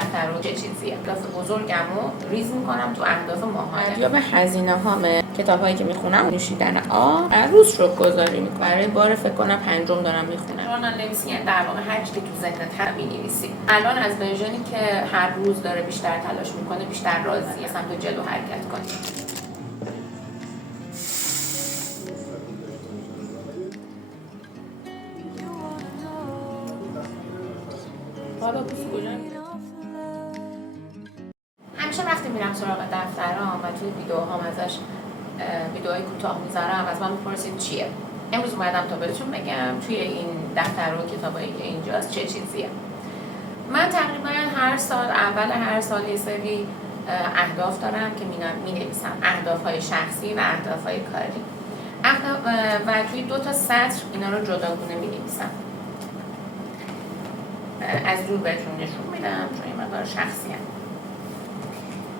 دفتر رو چه چیزیه. اهداف بزرگمو ریز میکنم تو اهداف ماهانه. یا به هزینه هامه، کتابایی که میخونم نوشیدن آب، روز شروع گذاری میکنم. برای بار فکر کنم 5 دارم میخونم. ژورنال نویسی یعنی در واقع هر چیزی که تو ذهنت هست می‌نویسی. الان از ورژنی که هر روز داره بیشتر تلاش میکنه بیشتر راضیه، سمت جلو حرکت کنی. همیشه وقتی میرم سراغ دفترام و توی ویدیوهام ازش ویدیوهای کوتاه میذارم، از من میپرسید چیه. امروز اومدم تا بهتون بگم توی این دفتر و کتابایی که اینجاست چه چیزیه. من تقریبا هر سال اول هر سال یه سری اهداف دارم که می‌نویسم، اهداف‌های شخصی و اهداف‌های کاری. و توی 2 تا سطر اینا رو جداگونه می‌نویسم. از دور بهتون نشون میدم چون این مقدار شخصی هم.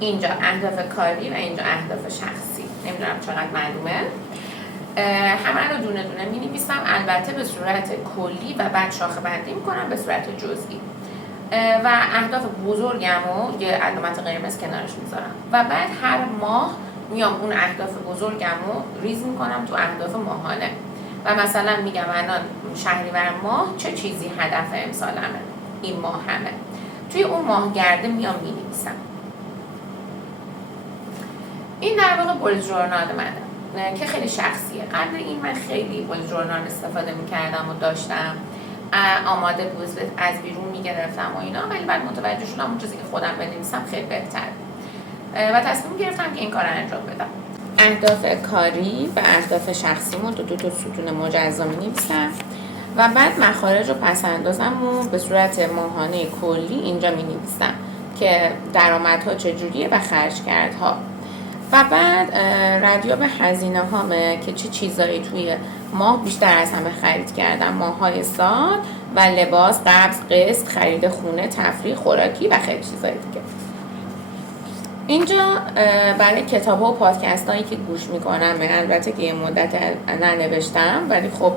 اینجا اهداف کاری و اینجا اهداف شخصی. نمیدونم چقدر معلومه. همه رو دونه دونه می‌نویسم، البته به صورت کلی و بعد شاخه بندی می‌کنم به صورت جزئی. و اهداف بزرگمو یه علامت قرمز کنارش میذارم و بعد هر ماه میام اون اهداف بزرگمو ریز میکنم تو اهداف ماهانه و مثلا میگم الان شهریور ماه چه چیزی هدف امسالمه، این ماه همه توی اون ماه گرده میام مینویسم. این در واقع بولت ژورنال منه که خیلی شخصیه. قبل این من خیلی بولت ژورنال استفاده میکردم و داشتم، آماده بود از بیرون میگرفتم و اینا، ولی بعد متوجه شدم اون چیزی که خودم بنویسم خیلی بهتر و تصمیم گرفتم که این کار رو انجام بدم. اهداف کاری و اهداف شخصیمو دو تا ستون مجزا می‌نویسم و بعد مخارج و پس‌اندازم رو به صورت ماهانه کلی اینجا می‌نویسم که درآمدها چجوریه و خرج‌کردها. و بعد ردیاب هزینه هامه که چه چیزایی توی ماه بیشتر از همه خرید کردم، ماه‌های سال و لباس، قبض، قسط، خرید خونه، تفریح، خوراکی و خیلی چیزای دیگه. اینجا برای کتاب‌ها و پادکست‌هایی که گوش می‌کنم، البته که یه مدت ننوشتم ولی خب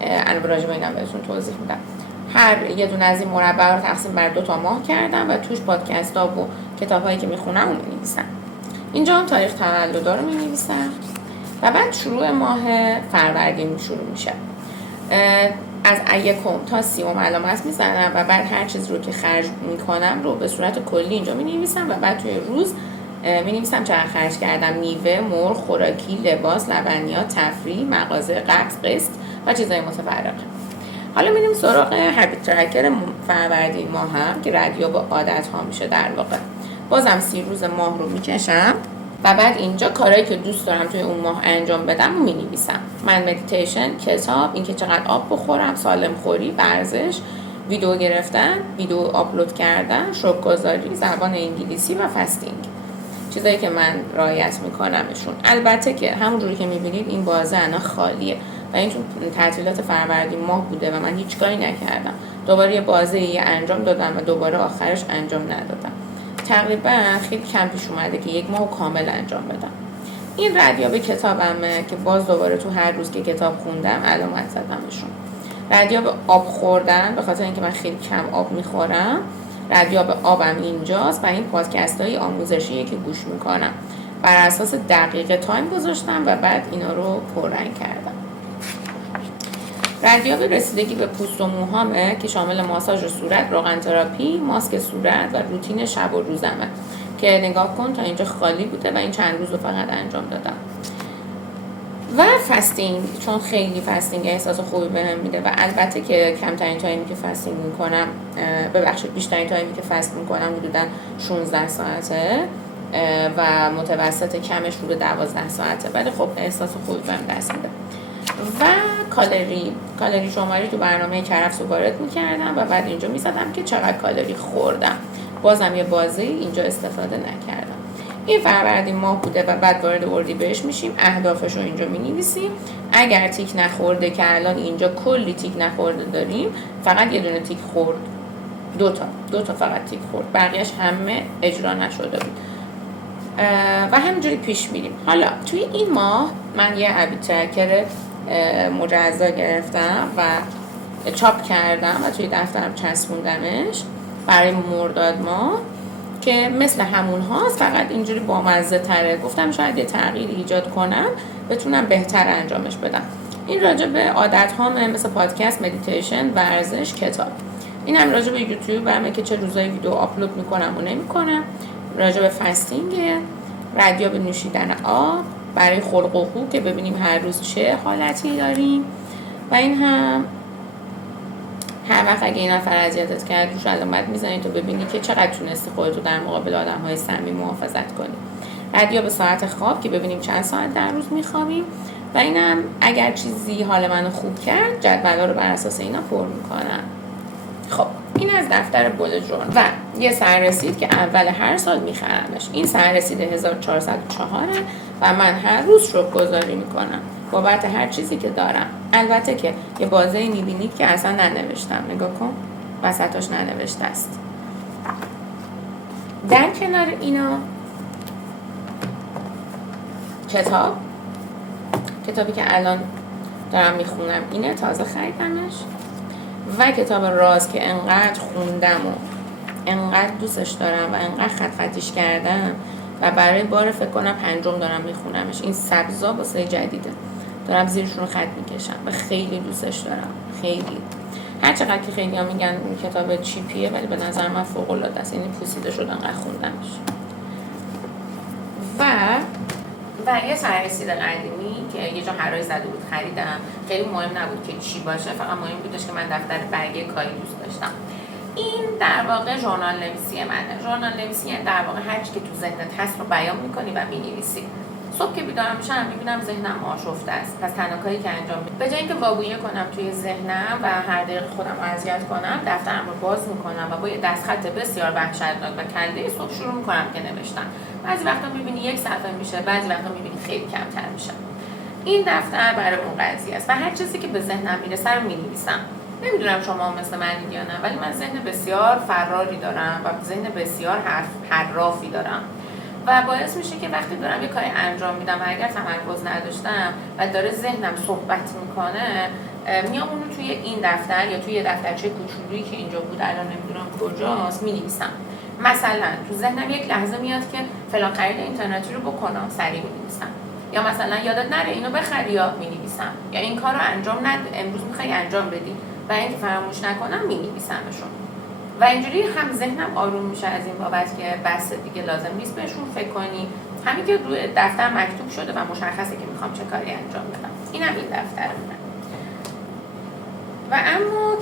الان راجع به اینا بهتون توضیح میدم. هر یه دونه از این مربع رو تقسیم بر 2 تا ماه کردم و توش پادکست‌ها و کتاب‌هایی که می‌خونم اون می‌نویسم. اینجا هم تاریخ تولد رو می‌نویسم و بعد شروع ماه فروردین شروع میشه. از 1 تا 30 علامت میزنم و بعد هر چیز رو که خرج میکنم رو به صورت کلی اینجا مینویسم و بعد توی روز مینویسم چقدر خرج کردم، میوه، مرغ، خوراکی، لباس، لبنیات، تفریح، مغازه، قبض، قسط و چیزای متفرقه. حالا میریم سراغ هابیت ترکر فروردین ماه هم که ردیاب عادت ها میشه در واقع. بازم 30 روز ماه رو میکشم و بعد اینجا کارهایی که دوست دارم توی اون ماه انجام بدم رو می‌نویسم. من مدیتیشن، کتاب، اینکه چقدر آب بخورم، سالم خوری، ورزش، ویدیو گرفتن، ویدیو آپلود کردن، شکرگزاری، زبان انگلیسی و فستینگ. چیزایی که من رعایت میکنمشون. البته که همونجوری که میبینید این بازه الان خالیه و این چون تعطیلات فروردین ماه بوده و من هیچ کاری نکردم. دوباره یه بازه انجام دادم و دوباره آخرش انجام ندادم. تقریبا خیلی کم پیش اومده که 1 ماه کامل انجام بدم. این ردیاب کتابمه که باز دوباره تو هر روز که کتاب خوندم علامت زدمشون. ردیاب آب خوردن به خاطر اینکه من خیلی کم آب میخورم. ردیاب آبم اینجاست و این پادکست های آموزشیه که گوش میکنم. بر اساس دقیقه تایم گذاشتم و بعد اینا رو پررنگ کردم. ردیاب رسیدگی به پوست و موهامه که شامل ماساژ صورت، روغن تراپی، ماسک صورت و روتین شب و روزمه که نگاه کن تا اینجا خالی بوده و این چند روز رو فقط انجام دادم. و فستینگ، چون خیلی فستینگ احساس خوبی بهم میده و البته که کمترین تایمی که فستینگ میکنم، ببخشید بیشترین تایمی که فست میکنم حدوداً 16 ساعته و متوسط کمش رو به 12 ساعته، ولی خب احساس خوبی بهم دست میده. و کالری شماری تو برنامه کرفس رو وارد میکردم و بعد اینجا میزدم که چقدر کالری خوردم. بازم یه بازه اینجا استفاده نکردم. این فروردین ماه بوده و بعد وارد اردیبهشت میشیم. اهدافش رو اینجا مینویسیم. اگر تیک نخورده که الان اینجا کلی تیک نخورده داریم، فقط یه دونه تیک خورد، دو تا فقط تیک خورد، بقیهش همه اجرا نشده بود و همینجوری پیش میریم. حالا توی این ماه من یه هابیت ترکر مجزا گرفتم و چاپ کردم و توی دفترم چسبوندمش برای مرداد ماه که مثل همون هاست، فقط اینجوری بامزه تره. گفتم شاید یه تغییر ایجاد کنم بتونم بهتر انجامش بدم. این راجع به عادت هامه، مثل پادکست، مدیتیشن، ورزش، کتاب. این هم راجع به یوتیوب همه که چه روزایی ویدیو آپلود میکنم و نمیکنم. راجع به فستینگ، رادیو به نوشیدن آب، برای خلق و خو که ببینیم هر روز چه حالتی داریم. و این هم هر وقت اگه این نفر اذیتت کرد روش علامت میزنی تو ببینی که چقدر تونستی خودتو در مقابل آدم‌های سمی محافظت کنی. رادیو به ساعت خواب که ببینیم چند ساعت در روز میخوابیم. و اینم اگر چیزی حال منو خوب کرد جدولا رو بر اساس اینا پر میکنم. خب این از دفتر بولت جورنال و یه سررسید که اول هر سال میخرمش. این سررسید 1404 و من هر روز شکرگزاری میکنم بابت هر چیزی که دارم. البته که یه بازه میبینید که اصلا ننوشتم، نگاه کن وسطاش ننوشته است. در کنار اینا کتابی که الان دارم میخونم اینه، تازه خریدمش. و کتاب راز که انقدر خوندم و انقدر دوستش دارم و انقدر خطیش کردم و برای بار فکر کنم 5 دارم میخونمش. این سبزا واسه جدیده، دارم زیرشون رو خط میکشم و خیلی دوستش دارم. خیلی هرچقدر که خیلی ها میگن این کتاب چیپیه ولی به نظر من فوق العاده است. یعنی پوسیده شد انقدر خوندمش. و یه سررسید قدیمی که یه جا هرای زده بود خریدم. خیلی مهم نبود که چی باشه، فقط مهم بودش که من دفتر برگه کاری دوست داشتم. این در واقع ژورنال نویسی منه. ژورنال نویسی در واقع هر چی که تو ذهنت هست رو بیان می‌کنی و می‌نویسی. صبح که بیدار میشم می‌بینم ذهنم آشفته است. پس تنها کاری که انجام میدم به جای اینکه واگویه کنم توی ذهنم و هر دقیقه خودم اذیت کنم، دفترم رو باز می‌کنم و با یه دستخط بسیار وحشتناک و کله صبح شروع می‌کنم که نوشتن. بعضی وقتا می‌بینی یک صفحه میشه، بعضی وقتا می‌بینی خیلی کمتر میشه. این دفتر برای اون قضیه است و هر چیزی که به ذهنم میرسه رو می‌نویسم. نمیدونم شما مثل منید یا نه، ولی من ذهن بسیار فراری دارم و ذهن بسیار حرافی دارم و باعث میشه که وقتی دارم یه کاری انجام میدم و اگر تمرکز نداشتم و داره ذهنم صحبت میکنه، میام اونو توی این دفتر یا توی یه دفترچه کوچولویی که اینجا بود الان نمیدونم کجاست مینویسم. مثلا تو ذهنم یک لحظه میاد که فلان خرید اینترنتی رو بکنم، سریع مینویسم. یا مثلا یادت نره اینو بخری یا مینویسم. یا این کارو انجام نده، امروز میخوای انجام بدی و اینکه فراموش نکنم مینویسمشون. و اینجوری هم ذهنم آروم میشه از این بابت که بس دیگه لازم نیست بهشون فکر کنی. همین که روی دفتر مکتوب شده و مشخصه که میخوام چه کاری انجام بدم. اینم این دفتر منه. و اما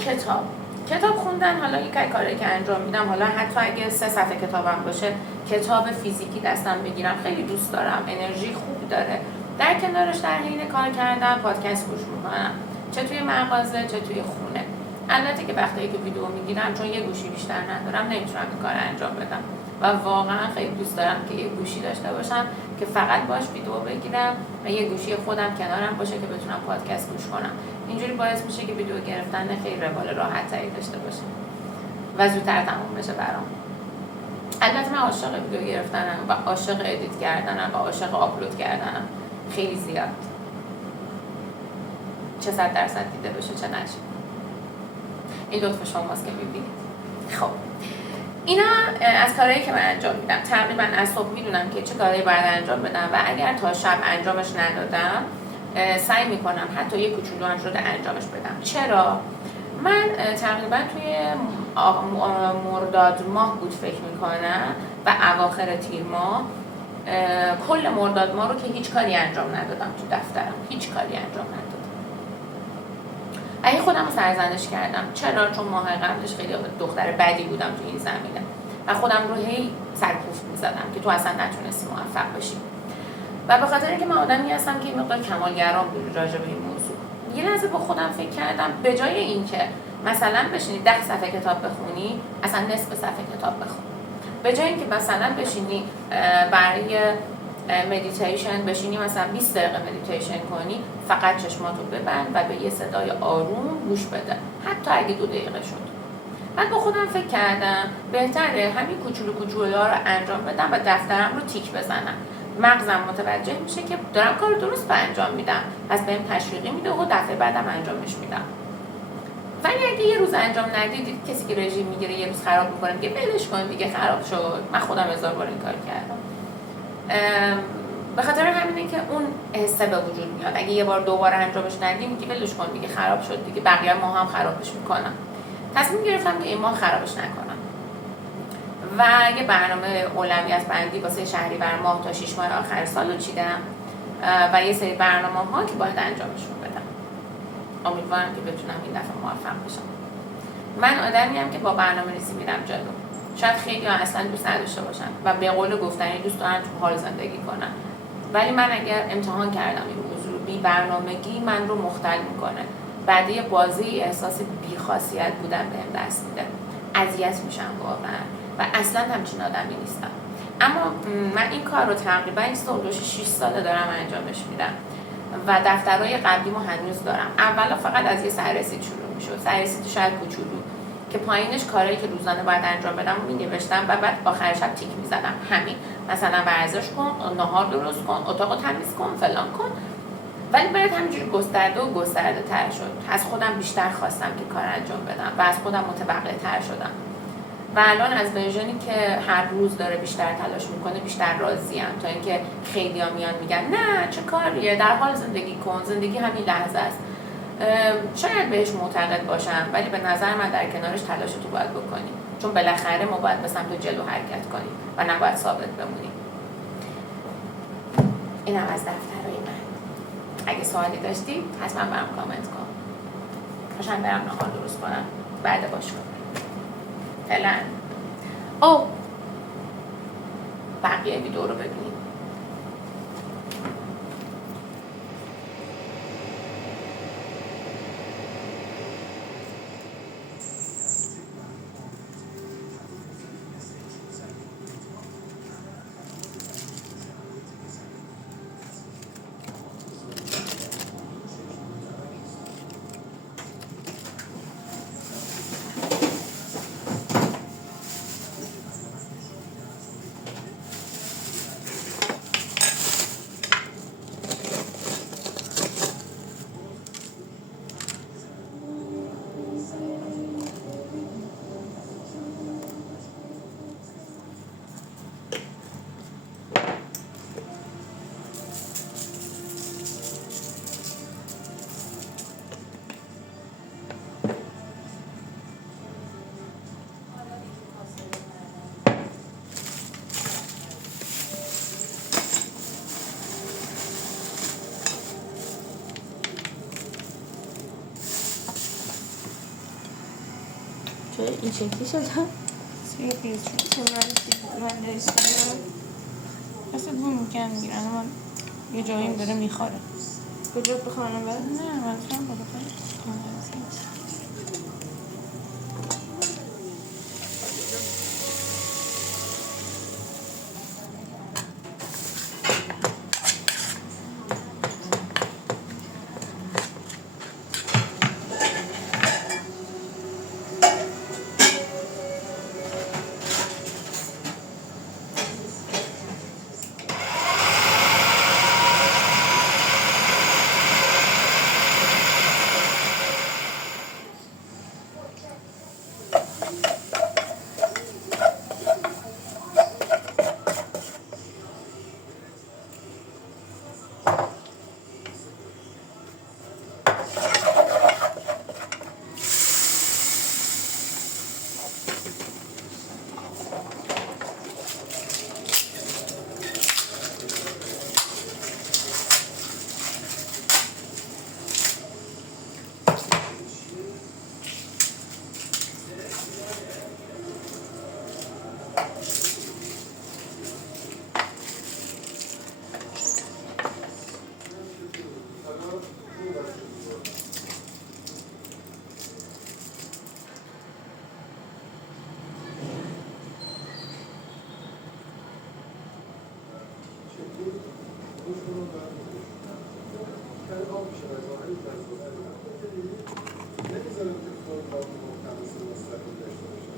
کتاب خوندن، حالا یک کاری که انجام میدم، حالا حتی اگه 3 صفحه کتابم باشه، کتاب فیزیکی دستم بگیرم خیلی دوست دارم. انرژی خوب داره. در کنارش در حین کار کردن پادکست گوش میکنم، چه توی مغازه چه توی خونه. البته که وقتی که ویدیو میگیرم چون یه گوشی بیشتر ندارم نمیتونم این کار انجام بدم و واقعا خیلی دوست دارم که یه گوشی داشته باشم که فقط باش ویدیو بگیرم و یه گوشی خودم کنارم باشه که بتونم پادکست گوش کنم. اینجوری باعث میشه که ویدیو گرفتن خیلی روال راحت تری داشته باشه و زودتر تموم بشه برام. البته من عاشق ویدیو گرفتنم و عاشق ادیت کردنم و عاشق آپلود کردنم. خیلی زیاد، چه 100% دیده بشه چه نشه. این لطف شماست که میبینید. خب اینا از کارهایی که من انجام میدم. تقریبا از صبح میدونم که چه کارهایی باید انجام بدم و اگر تا شب انجامش ندادم سعی میکنم حتی یه کوچولو هم شده انجامش بدم. چرا؟ من تقریبا توی مرداد ماه بود فکر میکنم و اواخر تیر ماه کل مرداد ماه رو که هیچ کاری انجام ندادم تو دفترم. هیچ کاری انجام ندادم. خودم رو سرزنش کردم. چرا؟ چون ماه قبلش خیلی دختر بدی بودم تو این زمینه و خودم رو هی سرکوفت می‌زدم که تو اصلا نتونستی موفق بشی. و به خاطر اینکه من آدمی هستم که این مقدار کمالگرام بود راجع به این موضوع، یه لحظه با خودم فکر کردم به جای اینکه مثلا بشینی 10 صفحه کتاب بخونی، اصلا نصف صفحه کتاب بخون. به جای اینکه مثلا بشینی برای مدیتیشن بشینی مثلا 20 دقیقه مدیتیشن کنی، فقط چشماتو ببند و به یه صدای آروم گوش بده، حتی اگه 2 دقیقه شد. بعد با خودم فکر کردم بهتره همین کوچولوها رو انجام بدم و دفترم رو تیک بزنم. مغزم متوجه میشه که دارم کار درست انجام میدم، پس بهم تشویقی میده و دفعه بعدم انجامش میدم. ولی اگه یه روز انجام ندیدید کسی که رژیم میگیره یه روز خراب میکنه میگه ولش کن دیگه خراب شد، من خودم 1000 بار این کار کردم. به خاطر همینه که اون حسه به وجود میاد. اگه یه بار دوباره انجامش ندیم میگه ولش کن دیگه خراب شد دیگه، بقیه ما هم خرابش میکنن. تصمیم گرفتم که این ماه خرابش نکنم و یه برنامه اولویت بندی واسه شهریور ماه تا 6 ماه آخر سال رو چیدم و یه سری برنامه‌ها که باید انجامشون بدم. امیدوارم که بتونم این دفعه موفق بشم. من آدمیم که با برنامه‌ریزی میرم جلو. شاید خیلی ها اصلا دوست نداشته باشن و به قول گفتنی دوست دارن تو حال زندگی کنن، ولی من اگر امتحان کردم این موضوع بی برنامگی من رو مختل میکنه. بعد یه بازی احساس بی‌خاصیت بودن بهم دست میده، اذیت میشم واقعا و اصلا همچین آدمی نیستم. اما من این کار رو تقریبا 6 ساله دارم انجامش میدم و دفترهای قبلیمو هنوز دارم. اولا فقط از یه سررسید شروع میشد، سررسید شاید کوچولو که پایینش کارهایی که روزانه باید انجام بدم رو می‌نوشتم و بعد آخر شب تیک می‌زدم. همین، مثلا ورزش کن، نهار درست کن، اتاقو تمیز کن، فلان کن. ولی بعد همینجوری گسترده تر شد. از خودم بیشتر خواستم که کار انجام بدم و از خودم متوقع تر شدم و الان از ورژنی که هر روز داره بیشتر تلاش میکنه بیشتر راضیم، تا اینکه خیلی‌ها میان میگن نه چه کاریه، در حال زندگی کن، زندگی همین لحظه است. شاید بهش معتقد باشم ولی به نظر من در کنارش تلاشتو باید بکنی، چون بالاخره ما باید به سمت جلو حرکت کنیم و نباید ثابت بمونیم. اینم از دفترهای من. اگه سوالی داشتی حتما برام کامنت کن. خوشم برم نهار درست کنم بعد باشگاه. فعلا بقیه ویدیو رو ببینیم. چرا این شکلی شدم؟ سوی قیز شد که من رسیدم اصلا بو میگن میگیرن من یه جاییم داره میخواره. کجا بخوانم بعد؟ نه من خواهم با بخواه نمیذارم که خود با مختلف مستقیم داشته باشه.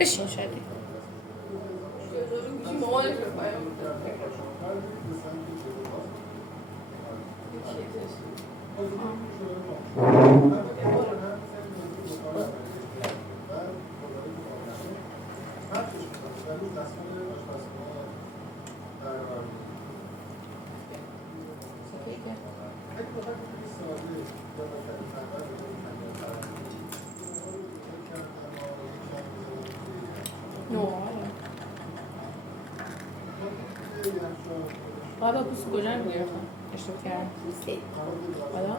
بشین شدی حالا پوست کجا میگیره اشتو کرد حالا